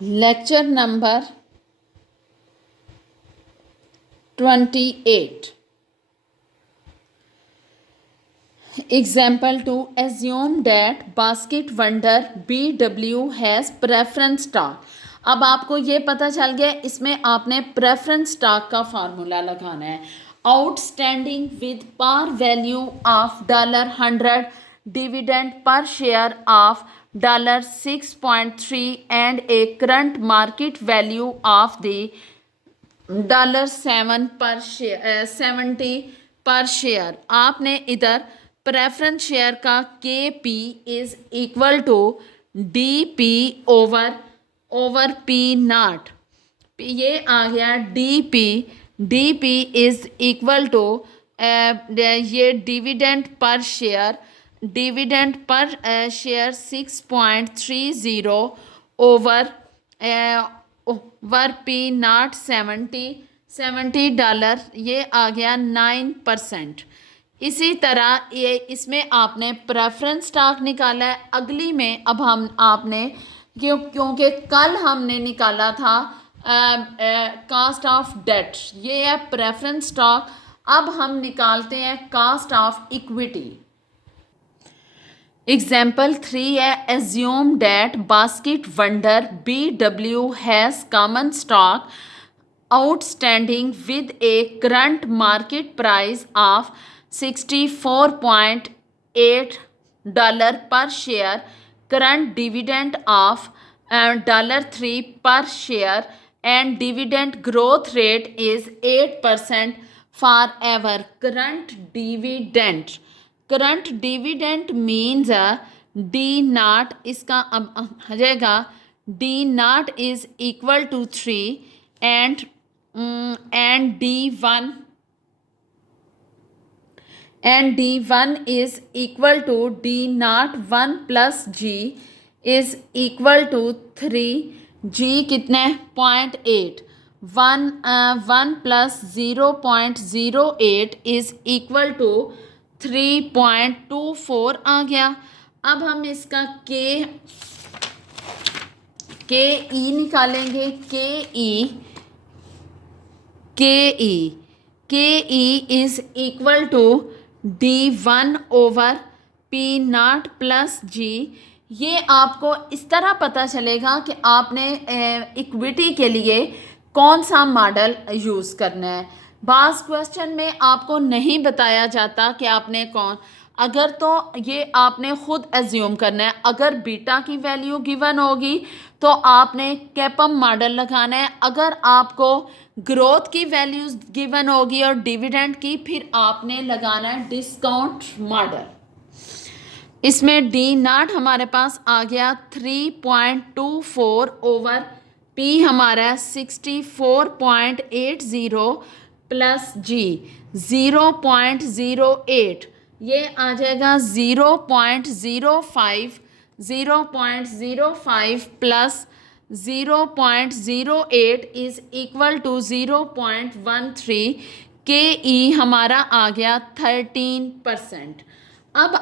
Lecture number 28. Example 2. Assume that basket vendor BW has preference stock. अब आपको ये पता चल गया, इसमें आपने प्रेफरेंस स्टॉक का फार्मूला लगाना है. Outstanding with par value of $100, dividend per share of $6.3 and a current market value of the $70 per share. आपने इधर प्रेफरेंस शेयर का KP is equal to DP over P nought. ये आ गया DP is equal to ये dividend per share 6.30 over P nought $70. ये आ गया 9%. इसी तरह ये इसमें आपने प्रेफरेंस स्टॉक निकाला है. अगली में अब आपने क्योंकि कल हमने निकाला था कास्ट ऑफ डेट, ये है प्रेफरेंस स्टॉक. अब हम निकालते हैं कास्ट ऑफ इक्विटी. एग्जाम्पल 3 है. Assume that basket wonder BW has common stock outstanding with A current market price of $64.8 per share, current dividend of $3 per share, and dividend growth rate is 8% forever. Current dividend means D naught, इसका अब आ जाएगा D naught is equal to 3 and D1 is equal to D naught 1 plus G is equal to 3. G कितने 0.8. 1 plus 0.08 is equal to 3.24 आ गया. अब हम इसका KE निकालेंगे. KE is equal to D1 over P not plus G. ये आपको इस तरह पता चलेगा कि आपने इक्विटी के लिए कौन सा मॉडल यूज़ करना है. बास क्वेश्चन में आपको नहीं बताया जाता कि आपने अगर तो ये आपने खुद एज्यूम करना है. अगर बीटा की वैल्यू गिवन होगी तो आपने कैपम मॉडल लगाना है. अगर आपको ग्रोथ की वैल्यूज गिवन होगी और डिविडेंड की, फिर आपने लगाना है डिस्काउंट मॉडल. इसमें डी नॉट हमारे पास आ गया 3.24 ओवर पी हमारा 64.80 प्लस जी 0.08. ये आ जाएगा 0.05 plus 0.08 is equal to 0.13. KE हमारा आ गया 13%. अब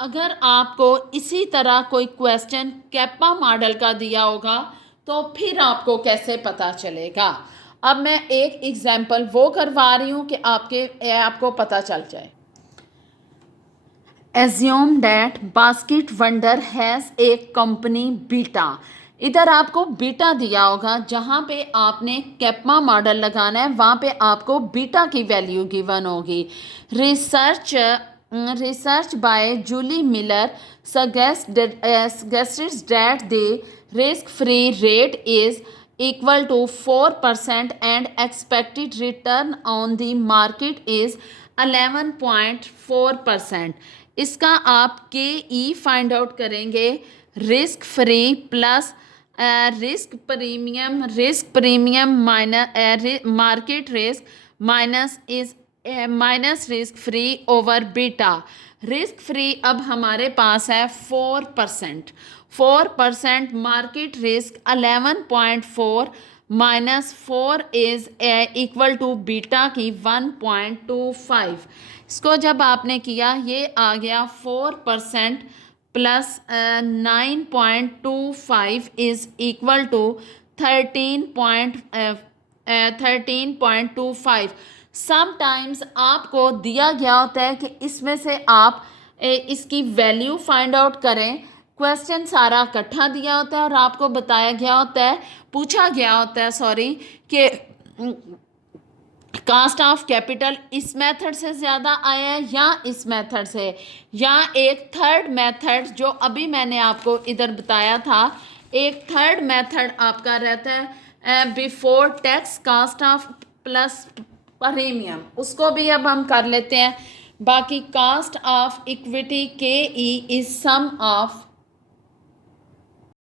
अगर आपको इसी तरह कोई क्वेश्चन कैपा मॉडल का दिया होगा तो फिर आपको कैसे पता चलेगा. अब मैं एक एग्जाम्पल वो करवा रही हूँ कि आपको पता चल जाए. Assume that basket wonder has a company beta. इधर आपको बीटा दिया होगा, जहाँ पे आपने कैपमा मॉडल लगाना है वहाँ पे आपको बीटा की वैल्यू गिवन होगी. Research by Julie Miller suggests that the risk-free rate is equal to 4% and expected return on the market is 11.4%. इसका आप KE फाइंड आउट करेंगे. Risk free plus risk premium minus market risk minus risk free over beta. Risk free अब हमारे पास है 4%. Market risk 11.4 minus 4 is equal to beta की 1.25. इसको जब आपने किया ये आ गया 4% plus 9.25 is equal to 13.25। Sometimes आपको दिया गया होता है कि इसमें से आप इसकी वैल्यू फाइंड आउट करें। क्वेश्चन सारा इकट्ठा दिया होता है और आपको बताया गया होता है, पूछा गया होता है सॉरी, कि कास्ट ऑफ कैपिटल इस मेथड से ज़्यादा आया है या इस मेथड से, या एक थर्ड मेथड जो अभी मैंने आपको इधर बताया था, एक थर्ड मेथड आपका रहता है before tax cost of plus premium, उसको भी अब हम कर लेते हैं। बाकी कास्ट ऑफ इक्विटी के ई इज सम ऑफ